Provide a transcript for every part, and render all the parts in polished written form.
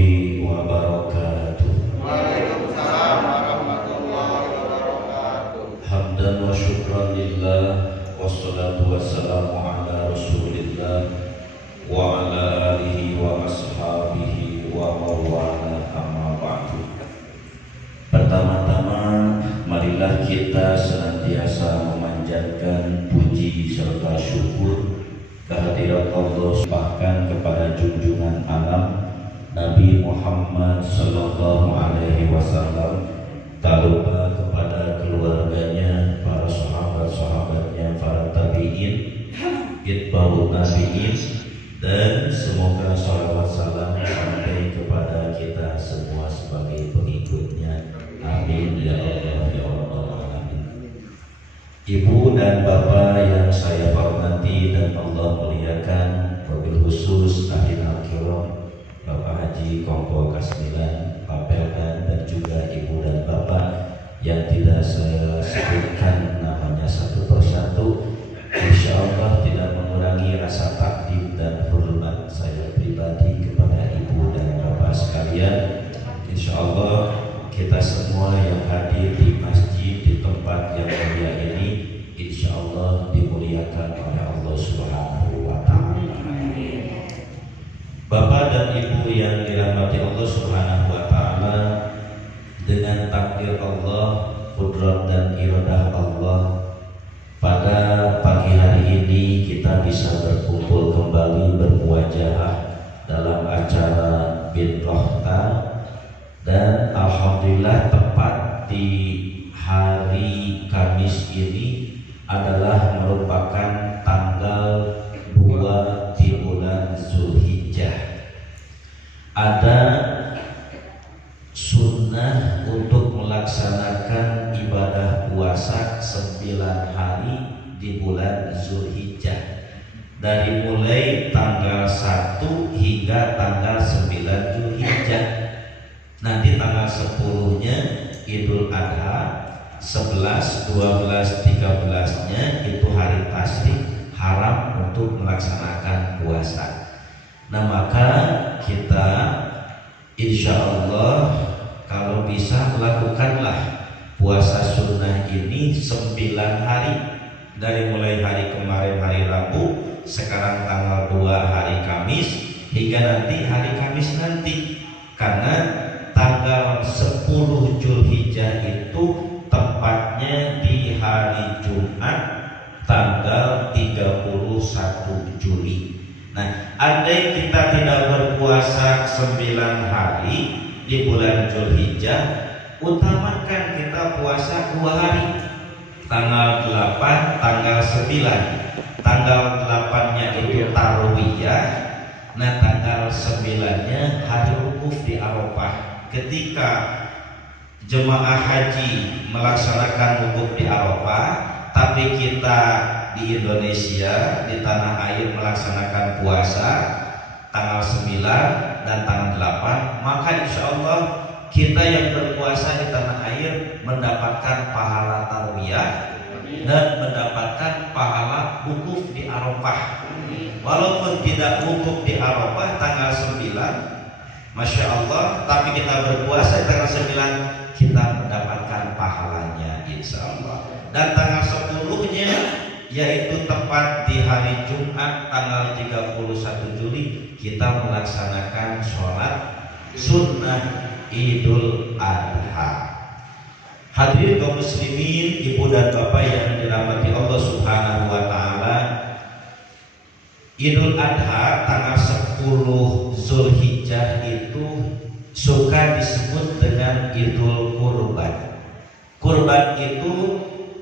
warahmatullahi wabarakatuh. Waalaikumsalam warahmatullahi wabarakatuh. Hamdan wa syukran lillah, wassalatu wassalamu ala rasulillah wa ala alihi wa ashabihi wa mawala amma ba'du. Pertama-tama marilah kita senantiasa memanjatkan puji serta syukur kehadirat Allah, bahkan kepada junjungan alam Nabi Muhammad sallallahu alaihi wasallam, tak lupa kepada keluarganya, para sahabat-sahabatnya, para tabi'in, itba'ut tabi'in, dan semoga salawat salam sampai kepada kita semua sebagai pengikutnya. Amin ya Allah ya Rabbal alamin. Ibu dan bapak yang saya hormati dan Allah muliakan, wabil khusus ahli al-kiram Bapak Haji Kongko Kasmilan, Pak Pelkan, dan juga ibu dan bapak yang tidak saya sebutkan namanya satu persatu. Insya Allah tidak mengurangi rasa takdim dan hormat saya pribadi kepada ibu dan bapak sekalian. Insya Allah kita semua yang hadir di masjid di tempat yang mulia ini, insya Allah dimuliakan oleh Allah Subhanahu wa Ta'ala. Bapak dan ibu yang dirahmati Allah Subhanahu wa Ta'ala, dengan takdir Allah, qudrat dan iradah Allah, pada pagi hari ini kita bisa berkumpul kembali bermuajahah dalam acara Bin Rohta. Dan alhamdulillah tepat di hari Kamis ini adalah merupakan tanggal 2 di bulan Zulhijjah. Ada sunnah untuk melaksanakan ibadah puasa 9 hari di bulan Zulhijjah, dari mulai tanggal 1 hingga tanggal 9 Zulhijjah. Nanti tanggal 10-nya Idul Adha, 11, 12, 13-nya itu hari tasyrik, haram untuk melaksanakan puasa. Nah maka kita insya Allah kalau bisa melakukanlah puasa sunnah ini 9 hari, dari mulai hari kemarin hari Rabu, sekarang tanggal 2 hari Kamis, hingga nanti hari Kamis nanti. Karena tanggal 10 Zulhijjah itu tepatnya di hari Jumat tanggal 31 Juli. Nah, andai kita tidak berpuasa 9 hari di bulan Zulhijjah, utamakan kita puasa 2 hari, tanggal 8, tanggal 9. Tanggal 8-nya itu Tarwiyah, nah tanggal 9-nya hari wukuf di Arafah. Ketika jemaah haji melaksanakan wukuf di Arafah, tapi kita di Indonesia, di tanah air melaksanakan puasa tanggal 9 dan tanggal 8, maka insya Allah kita yang berpuasa di tanah air mendapatkan pahala tarwiyah dan mendapatkan pahala wukuf di Arafah. Walaupun tidak wukuf di Arafah tanggal 9, Masya Allah, tapi kita berpuasa tanggal 9, kita mendapatkan pahalanya insya Allah. Dan tanggal 10-nya yaitu tepat di hari Jumat tanggal 31 Juli, kita melaksanakan sholat sunnah Idul Adha. Hadirin kaum muslimin, ibu dan bapak yang dirahmati Allah Subhanahu wa Ta'ala, Idul Adha tanggal 10 Zulhijjah itu suka disebut dengan Idul Kurban. Kurban itu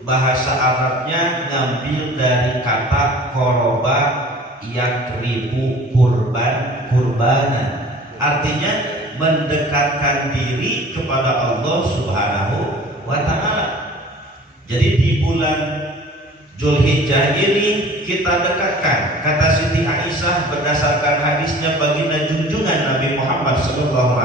bahasa Arabnya ngambil dari kata koroba yakribu kurban, kurbanan, artinya mendekatkan diri kepada Allah Subhanahu wa Ta'ala. Jadi di bulan Zulhijjah ini kita dekatkan, kata Siti Aisyah berdasarkan hadisnya baginda junjungan Nabi Muhammad SAW,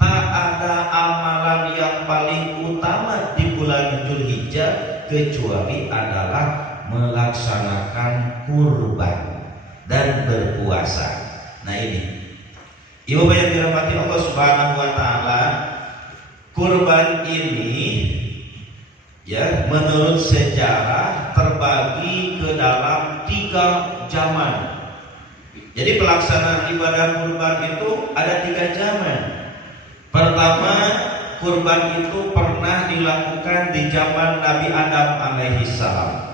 tak ada amalan yang paling utama di bulan Zulhijjah kecuali adalah melaksanakan kurban dan berpuasa. Nah ini, ibu Ibu yang dirahmati Allah Subhanahu wa taala, kurban ini ya menurut sejarah terbagi ke dalam 3 zaman. Jadi pelaksanaan ibadah kurban itu ada 3 zaman. Pertama, kurban itu pernah dilakukan di zaman Nabi Adam alaihissalam.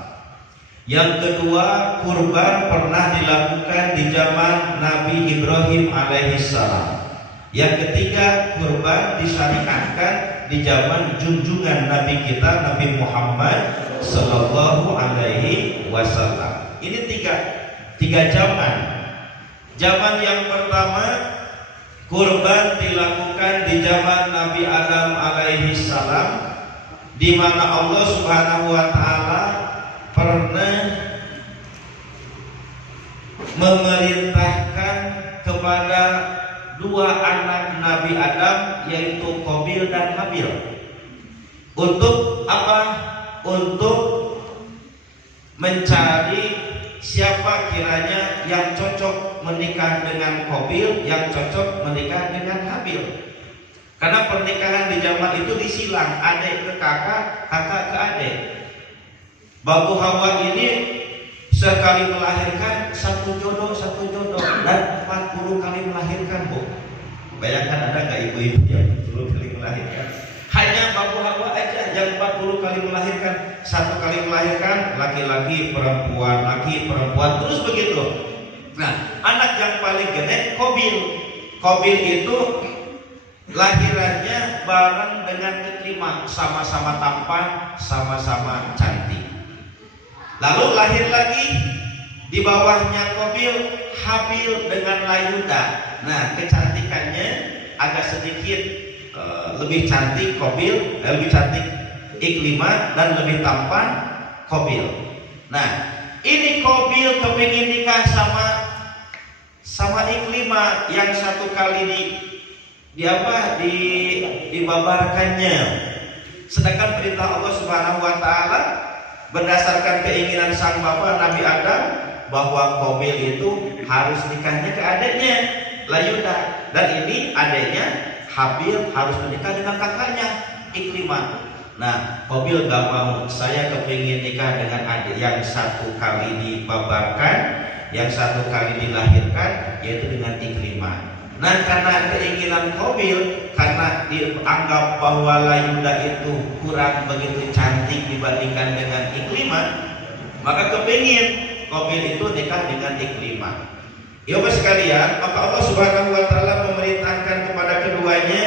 Yang kedua, kurban pernah dilakukan di zaman Nabi Ibrahim alaihissalam. Yang ketiga, kurban disyariatkan di zaman junjungan Nabi kita Nabi Muhammad sallallahu alaihi wasallam. Ini tiga zaman. Zaman yang pertama, kurban dilakukan di zaman Nabi Adam alaihi salam, di mana Allah Subhanahu wa taala pernah memerintahkan kepada 2 anak Nabi Adam, yaitu Qabil dan Habil. Untuk apa? Untuk mencari siapa kiranya yang cocok menikah dengan Qabil, yang cocok menikah dengan Habil. Karena pernikahan di zaman itu disilang, adik ke kakak, kakak ke adik. Babu Hawa ini sekali melahirkan satu jodoh dan 40 kali melahirkan, Bu. Bayangkan ada nggak ibu-ibu yang 40 kali melahirkan? Hanya Babu Hawa aja yang 40 kali melahirkan. 1 kali melahirkan laki-laki, perempuan, laki, perempuan, terus begitu. Nah, anak yang paling gede Qabil. Qabil itu lahirannya bareng dengan Ikrimah, sama-sama tampan, sama-sama cantik. Lalu lahir lagi di bawahnya Qabil, Habil dengan Layuda. Nah, kecantikannya agak sedikit lebih cantik Qabil, lebih cantik Ikrimah, dan lebih tampan Qabil. Nah, ini Qabil kepingin nikah sama Ikrimah yang 1 kali dibabarkannya. Sedangkan perintah Allah Subhanahu wa taala berdasarkan keinginan sang bapak Nabi Adam bahwa Qabil itu harus nikahnya ke adiknya Layuda, dan ini adiknya Habil harus menikah dengan kakaknya Ikrimah. Nah, Qabil gak mau, saya kepingin nikah dengan adik yang 1 kali dibabarkan, yang 1 kali dilahirkan, yaitu dengan Ikrimah. Nah, karena keinginan Qabil, karena dianggap bahwa Layuda itu kurang begitu cantik dibandingkan dengan Ikrimah, maka kepingin Qabil itu nikah dengan Ikrimah. Ya Bapak sekalian, maka Allah Subhanahu wa taala memerintahkan kepada keduanya,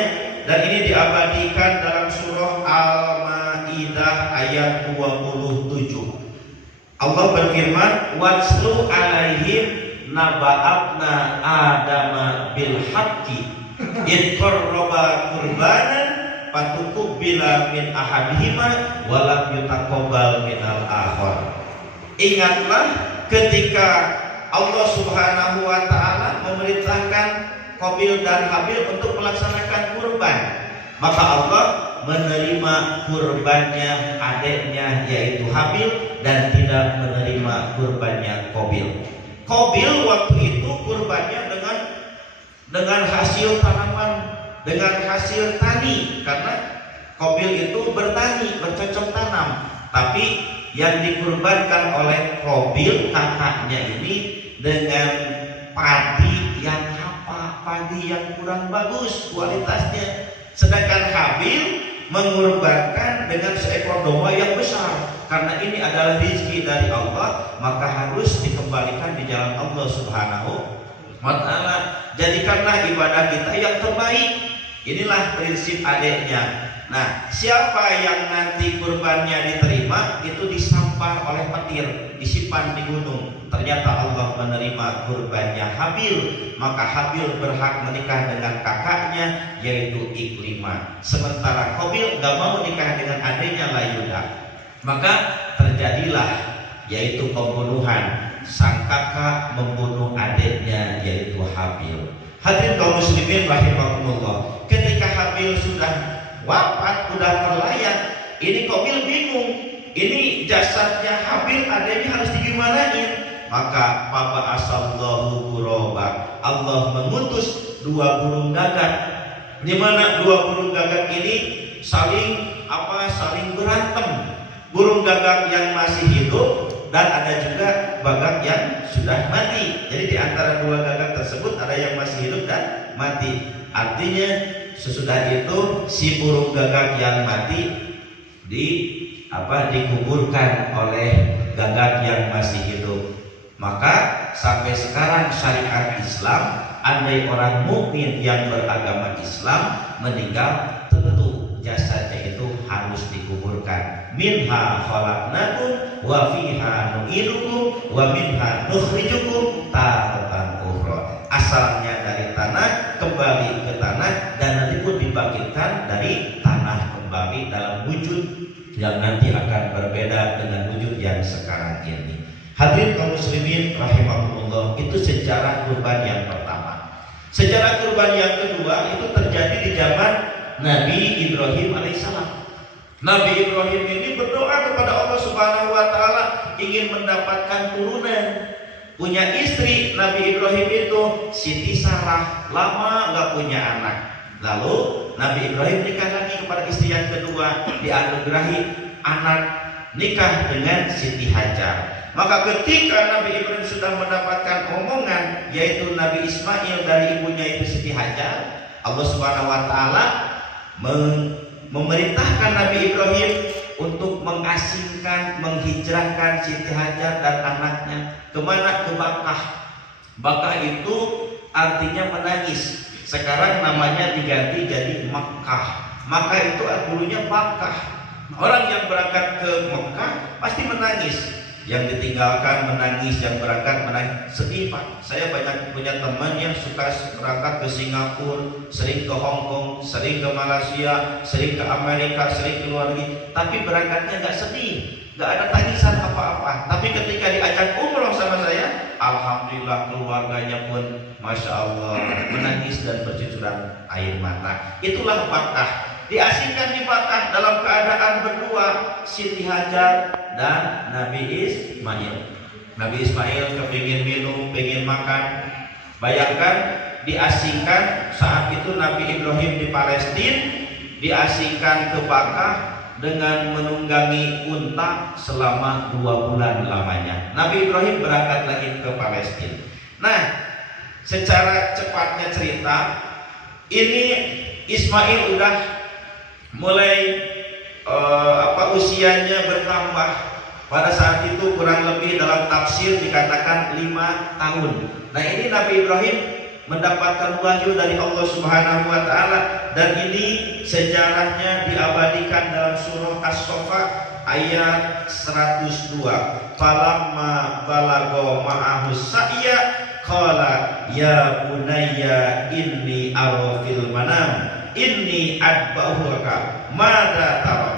dan ini diabadikan dalam surah Al-Maidah ayat 27. Allah berfirman, "Watslu alaihim naba'abna adama bil haqqi id qarraba qurbanan fatuqbila min ahadihima wa lam yutaqabbal minal akhar." Ingatlah ketika Allah Subhanahu wa taala memerintahkan Qabil dan Habil untuk melaksanakan kurban, maka Allah menerima kurbannya adiknya yaitu Habil dan tidak menerima kurbannya Qabil. Qabil waktu itu kurbannya dengan hasil tanaman, dengan hasil tani, karena Qabil itu bertani, bercocok tanam. Tapi yang dikurbankan oleh Qabil kakaknya ini dengan padi yang padi yang kurang bagus kualitasnya. Sedangkan Habil mengorbankan dengan seekor domba yang besar, karena ini adalah rezeki dari Allah, maka harus dikembalikan di jalan Allah Subhanahu wa taala. Jadikanlah ibadah kita yang terbaik. Inilah prinsip adiknya. Nah, siapa yang nanti kurbannya diterima itu disampar oleh petir, disimpan di gunung. Ternyata Allah menerima kurbannya Habil, maka Habil berhak menikah dengan kakaknya yaitu Ikrimah. Sementara Qabil gak mau menikah dengan adiknya Layuda. Maka terjadilah yaitu pembunuhan. Sang kakak membunuh adiknya yaitu Habil. Hadirin kaum muslimin rahimakumullah. Ketika Habil sudah wafat, sudah terlayang, ini Qabil bingung. Ini jasadnya Habil adiknya harus digimanain. Maka Papa asallahu ghuraba, Allah mengutus 2 dua burung gagak, di mana dua burung gagak ini saling berantem. Burung gagak yang masih hidup dan ada juga gagak yang sudah mati. Jadi di antara dua gagak tersebut ada yang masih hidup dan mati. Artinya sesudah itu si burung gagak yang mati dikuburkan oleh gagak yang masih hidup. Maka sampai sekarang syariat Islam, andai orang mukmin yang beragama Islam meninggal, tentu jasadnya itu harus dikuburkan. Minha khalaqnakum wa fiha nu'idukum wa minha nukhrijukum taratan ukhra. Asalnya dari tanah, kembali ke tanah, dan nanti pun dibangkitkan dari tanah kembali dalam wujud yang nanti akan berbeda dengan wujud yang sekarang ini. Hadirin kaum muslimin rahimakumullah, itu sejarah kurban yang pertama. Sejarah kurban yang kedua itu terjadi di zaman Nabi Ibrahim alaihissalam. Nabi Ibrahim ini berdoa kepada Allah Subhanahu wa taala ingin mendapatkan turunan. Punya istri Nabi Ibrahim itu Siti Sarah, lama nggak punya anak. Lalu Nabi Ibrahim nikah lagi kepada istri yang kedua, dianugerahi anak, nikah dengan Siti Hajar. Maka ketika Nabi Ibrahim sudah mendapatkan omongan, yaitu Nabi Ismail dari ibunya itu Siti Hajar, Allah Subhanahu wa taala memerintahkan Nabi Ibrahim untuk mengasingkan, menghijrahkan Siti Hajar dan anaknya kemana? Ke Makkah. Makkah itu artinya menangis. Sekarang namanya diganti jadi Makkah. Makkah itu dulunya Makkah. Orang yang berangkat ke Makkah pasti menangis. Yang ditinggalkan menangis, yang berangkat menangis. Sedih Pak. Saya banyak punya teman yang suka berangkat ke Singapura, sering ke Hong Kong, sering ke Malaysia, sering ke Amerika, sering ke luar negeri. Tapi berangkatnya nggak sedih, nggak ada tangisan apa-apa. Tapi ketika diajak umroh sama saya, alhamdulillah keluarganya pun masya Allah menangis dan bercucuran air mata. Itulah Makkah. Diasingkan di Makkah dalam keadaan berdua, Siti Hajar dan Nabi Ismail. Nabi Ismail kepingin minum, pengen makan. Bayangkan diasingkan saat itu Nabi Ibrahim di Palestina, diasingkan ke Makkah dengan menunggangi unta selama 2 bulan lamanya. Nabi Ibrahim berangkat lagi ke Palestina. Nah, secara cepatnya cerita, ini Ismail udah mulai usianya bertambah. Pada saat itu kurang lebih dalam tafsir dikatakan 5 tahun. Nah, ini Nabi Ibrahim mendapatkan wahyu dari Allah Subhanahu wa taala, dan ini sejarahnya diabadikan dalam surah As-Saffat ayat 102. Falamma balagha ma'ahu sa'ya qala ya bunayya inni ara fil manam inni adba'uka mada tara.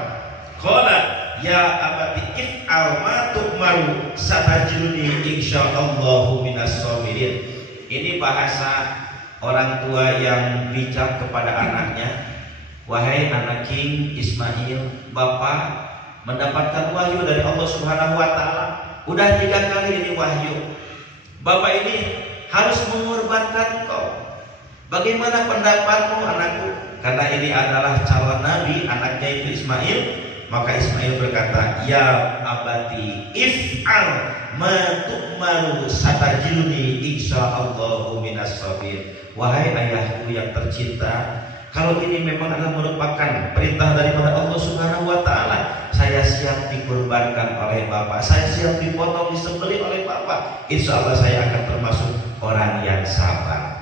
Qala ya abati if'al ma tu'maru satajiduni insyaallahu minas sabirin. Ini bahasa orang tua yang bijak kepada anaknya. Wahai anak King Ismail, Bapak mendapatkan wahyu dari Allah Subhanahu wa taala. Udah 3 kali ini wahyu. Bapak ini harus mengorbankan kau. Bagaimana pendapatmu anakku? Karena ini adalah calon nabi, anaknya itu Ismail. Maka Ismail berkata, ya abati if'al ma tu'maru satajiduni insyaallahu minas sabir. Wahai ayahku yang tercinta, kalau ini memang adalah merupakan perintah daripada Allah Subhanahu wa taala, saya siap dikorbankan oleh Bapak, saya siap dipotong, disembelih oleh Bapak. Insya Allah saya akan termasuk orang yang sabar.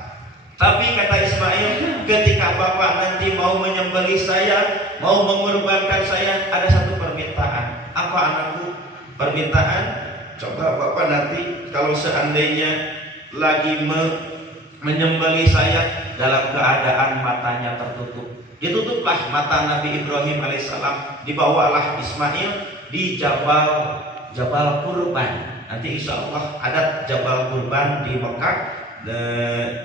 Tapi kata Ismail, ketika Bapak nanti mau menyembelih saya, mau mengorbankan saya, ada satu permintaan. Apa anakku? Permintaan? Coba Bapak nanti kalau seandainya lagi menyembelih saya dalam keadaan matanya tertutup, ditutuplah mata Nabi Ibrahim alaihissalam, dibawalah Ismail di Jabal Kurban. Nanti insya Allah ada Jabal Kurban di Mekah,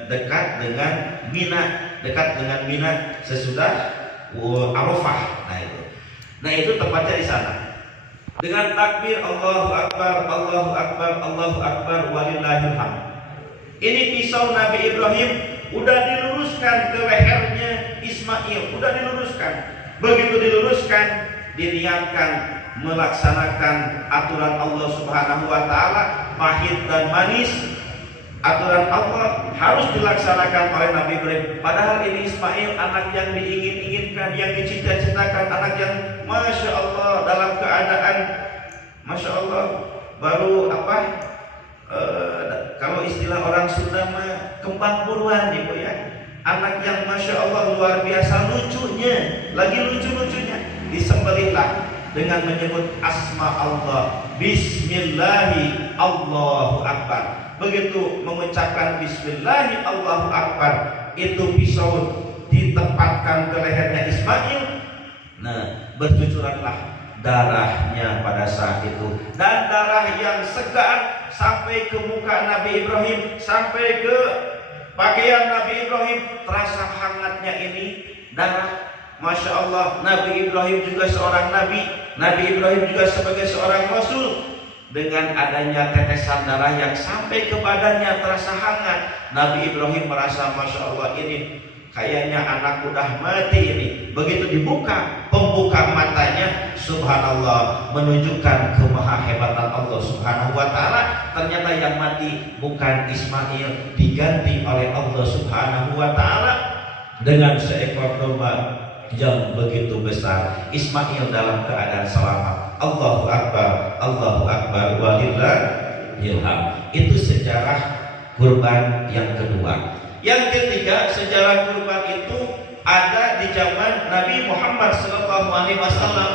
dekat dengan Mina, sesudah Arafah. Nah itu tempatnya di sana. Dengan takbir Allahu Akbar, Allahu Akbar, Allahu Akbar, walillahil hamd. Ini pisau Nabi Ibrahim udah diluruskan ke lehernya Ismail, udah diluruskan. Begitu diluruskan, diniatkan melaksanakan aturan Allah Subhanahu wa taala, pahit dan manis. Aturan Allah harus dilaksanakan oleh Nabi Ibrahim. Padahal ini Ismail anak yang diingin-inginkan, yang dicita-citakan, anak yang Masya Allah dalam keadaan Masya Allah baru kalau istilah orang Sunda mah kembang buruan ibu ya. Anak yang Masya Allah luar biasa lucunya, lagi lucu-lucunya, disembelihlah dengan menyebut asma Allah. Bismillahi Allahu Akbar. Begitu mengucapkan Bismillahi Allahu Akbar, itu pisau ditempatkan ke lehernya Ismail. Nah, bercucuranlah darahnya pada saat itu, dan darah yang segar sampai ke muka Nabi Ibrahim, sampai ke pakaian Nabi Ibrahim. Terasa hangatnya ini darah. Masya Allah, Nabi Ibrahim juga seorang nabi, Nabi Ibrahim juga sebagai seorang rasul. Dengan adanya tetesan darah yang sampai ke badannya terasa hangat, Nabi Ibrahim merasa Masya Allah ini kayaknya anak udah mati ini. Begitu dibuka, pembuka matanya, subhanallah, menunjukkan kemahahebatan Allah Subhanahu wa taala. Ternyata yang mati bukan Ismail, diganti oleh Allah Subhanahu wa taala dengan seekor domba yang begitu besar. Ismail dalam keadaan selamat. Allahu Akbar, Allahu Akbar, walillahil hamd. Itu sejarah kurban yang kedua. Yang ketiga, sejarah kurban itu ada di zaman Nabi Muhammad SAW.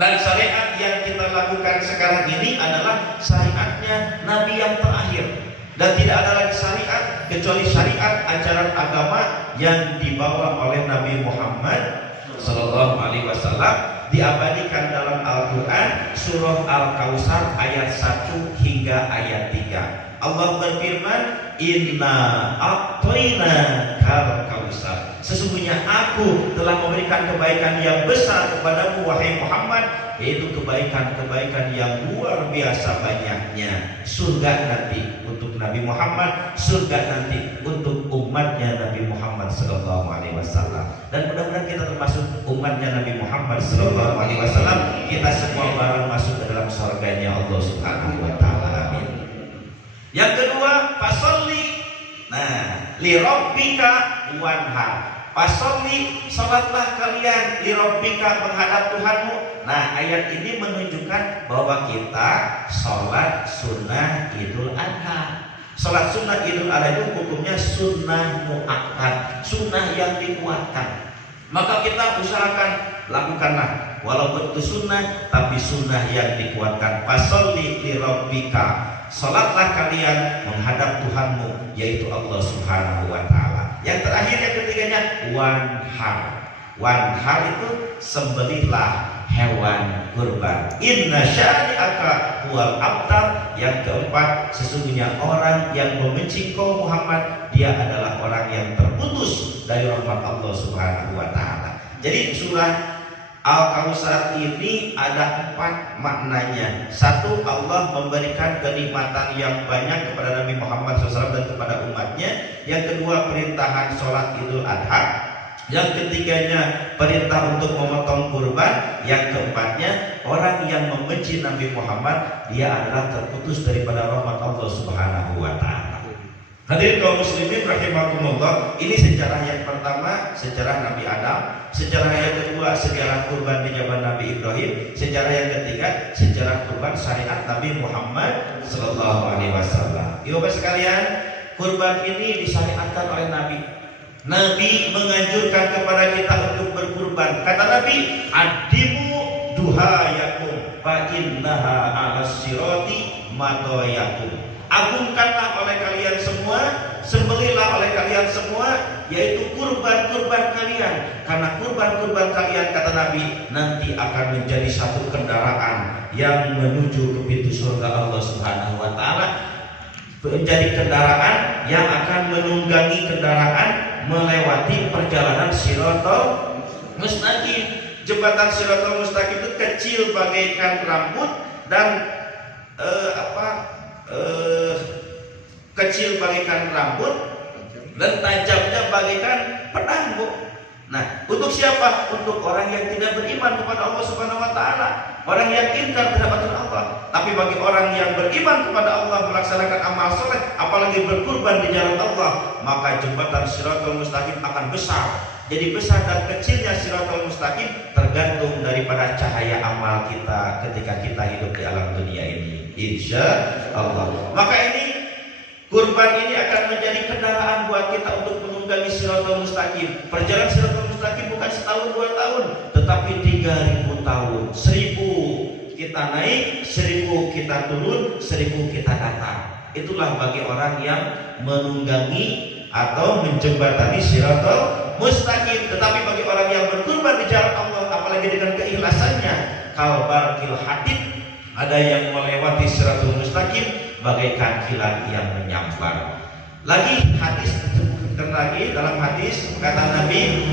Dan syariat yang kita lakukan sekarang ini adalah syariatnya Nabi yang terakhir. Dan tidak ada lagi syariat kecuali syariat ajaran agama yang dibawa oleh Nabi Muhammad SAW, diabadikan dalam Al-Quran surah Al-Kautsar ayat 1 hingga ayat 3. Allah berfirman, Inna a'toina kal kautsar. Sesungguhnya aku telah memberikan kebaikan yang besar kepadamu wahai Muhammad, yaitu kebaikan-kebaikan yang luar biasa banyaknya. Surga nanti untuk Nabi Muhammad, surga nanti untuk umatnya Nabi Muhammad sallallahu alaihi wasallam. Dan mudah-mudahan kita termasuk umatnya Nabi Muhammad sallallahu alaihi wasallam. Kita semua bareng masuk ke dalam surganya Allah Subhanahu wa taala. Amin. Yang kedua, fasolli. Nah, li rabbika wanhar. Fasolli, salatlah kalian, li rabbika, menghadap Tuhanmu. Nah, ayat ini menunjukkan bahwa kita salat sunnah Idul Adha. Salat sunnah Idul Adha itu hukumnya sunnah muakkad, sunnah yang dikuatkan. Maka kita usahakan lakukanlah, walaupun itu sunnah, tapi sunnah yang dikuatkan. Fasolli li rabbika, salatlah kalian menghadap Tuhanmu, yaitu Allah Subhanahu wa taala. Yang terakhir, yang ketiganya, wanhar. Wanhar itu sembelihlah hewan kurban. Inna syani'aka huwal abtar. Yang keempat, sesungguhnya orang yang membenci kau Muhammad, dia adalah orang yang terputus dari rahmat Allah Subhanahu wa taala. Jadi surah Al-Kautsar ini ada 4 maknanya. Satu, Allah memberikan kenikmatan yang banyak kepada Nabi Muhammad SAW dan kepada umatnya. Yang kedua, perintahan sholat Idul Adha. Yang ketiganya, perintah untuk memotong kurban. Yang keempatnya, orang yang membenci Nabi Muhammad, dia adalah terputus daripada rahmat Allah Subhanahu wa taala. Hadirin kaum muslimin rahimakumullah, ini sejarah yang pertama, sejarah Nabi Adam. Sejarah yang kedua, sejarah kurban di zaman Nabi Ibrahim. Sejarah yang ketiga, sejarah kurban syariat Nabi Muhammad sallallahu alaihi wasallam. Ibu bapak sekalian, kurban ini disyariatkan oleh Nabi. Nabi menganjurkan kepada kita untuk berkurban. Kata Nabi, "Adimu duhayakum fa innaha 'alas sirati madayakum." Agungkanlah oleh kalian semua, sembelihlah oleh kalian semua, yaitu kurban-kurban kalian. Karena kurban-kurban kalian, kata Nabi, nanti akan menjadi satu kendaraan yang menuju ke pintu surga Allah Subhanahu wa taala. Menjadi kendaraan yang akan menunggangi kendaraan melewati perjalanan Shiratal Mustaqim. Jembatan Shiratal Mustaqim itu kecil bagaikan rambut dan kecil bagaikan rambut, dan tajamnya bagaikan pedang, Bu. Nah, untuk siapa? Untuk orang yang tidak beriman kepada Allah Subhanahu wa taala, orang yang ingkar terhadap Allah. Tapi bagi orang yang beriman kepada Allah, melaksanakan amal soleh, apalagi berkurban di jalan Allah, maka jembatan Shiratal Mustaqim akan besar. Jadi besar dan kecilnya Shiratal Mustaqim tergantung daripada cahaya amal kita ketika kita hidup di alam dunia ini, insya Allah. Maka ini kurban ini akan menjadi kendaraan buat kita untuk menunggangi Shiratal Mustaqim. Perjalanan Shiratal Mustaqim bukan setahun 2 tahun, tetapi 3000 tahun. 1000 kita naik, 1000 kita turun, 1000 kita datang. Itulah bagi orang yang menunggangi atau menjembatani Shiratal Mustaqim. Tetapi bagi orang yang berkurban di jalan Allah, apalagi dengan keikhlasannya, kalbarkil hadid, ada yang melewati Shiratal Mustaqim bagaikan kilat yang menyambar. Lagi hadis lagi dalam hadis kata Nabi,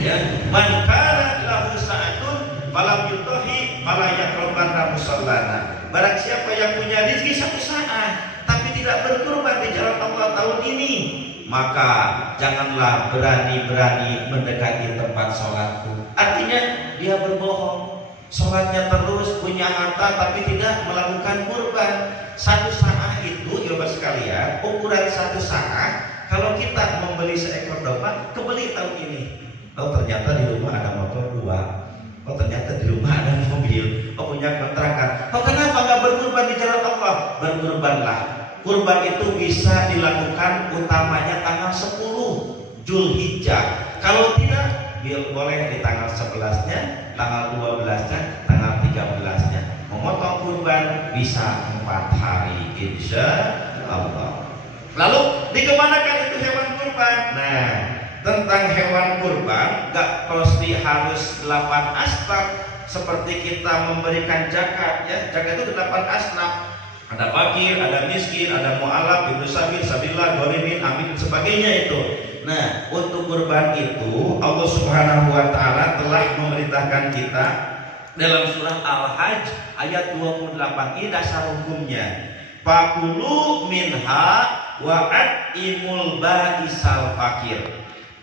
ya, man kana lahu sa'atun falam yutahi fala yaqrabanna musallana. Barang siapa yang punya rezeki satu saat tapi tidak berkurban di jalan Allah tahun ini, maka janganlah berani-berani mendekati tempat sholatku. Artinya dia berbohong, sholatnya terus, punya harta tapi tidak melakukan kurban. Satu saat itu, Bapak sekalian, ukuran satu saat. Kalau kita membeli seekor domba, kebeli tahun ini. Oh, ternyata di rumah ada motor 2. Oh, ternyata di rumah ada mobil. Oh, punya kontrakan. Oh, kenapa nggak berkurban di jalan Allah? Berkurbanlah. Kurban itu bisa dilakukan utamanya tanggal 10 Zulhijjah. Kalau tidak, boleh di tanggal 11-nya, tanggal 12-nya, tanggal 13-nya. Memotong kurban bisa 4 hari, insya Allah. Lalu dikemanakan itu hewan kurban? Nah, tentang hewan kurban gak pasti harus 8 asnaf seperti kita memberikan zakat, ya. Zakat itu 8 asnaf. Ada fakir, ada miskin, ada mu'alaf, ibnu sabil, sabillah, ghorimin, amin, dan sebagainya itu. Nah, untuk kurban itu Allah Subhanahu wa taala telah memerintahkan kita dalam surah Al-Hajj ayat 28. Ini dasar hukumnya. Fakulu minha wa'atimul ba'isal fakir.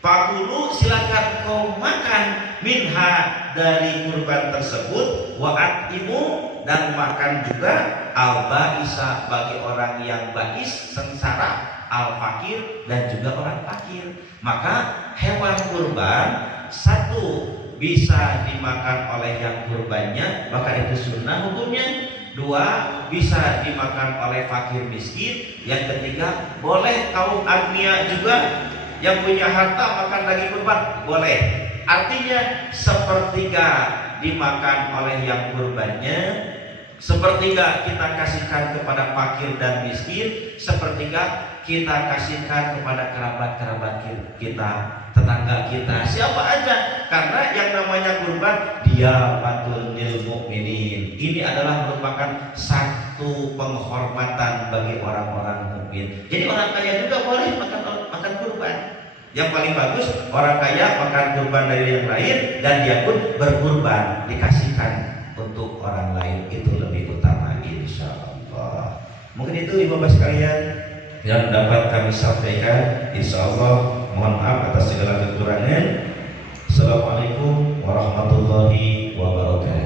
Fakulu, silakan kau makan minha dari kurban tersebut, wa'atimu, dan makan juga al-ba'isa bagi orang yang ba'is, sengsara, al-fakir, dan juga orang fakir. Maka hewan kurban satu bisa dimakan oleh yang kurbannya, maka itu sunnah hukumnya. 2, bisa dimakan oleh fakir miskin. Yang ketiga, boleh kaum agnia juga yang punya harta makan daging kurban, boleh. Artinya sepertiga dimakan oleh yang kurbannya, sepertiga kita kasihkan kepada fakir dan miskin, sepertiga kita kasihkan kepada kerabat-kerabat kita, tetangga kita, siapa aja. Karena yang namanya kurban dia batul lil mukminin. Ini adalah merupakan satu penghormatan bagi orang-orang mukmin. Jadi orang kaya juga boleh makan kurban. Yang paling bagus orang kaya makan kurban dari yang lain dan dia pun berkurban, dikasihkan untuk orang lain, itu lebih utama, insya Allah. Mungkin itu ibu bapak sekalian yang dapat kami sampaikan. Insya Allah mohon maaf atas segala kekurangan. Assalamualaikum warahmatullahi wabarakatuh.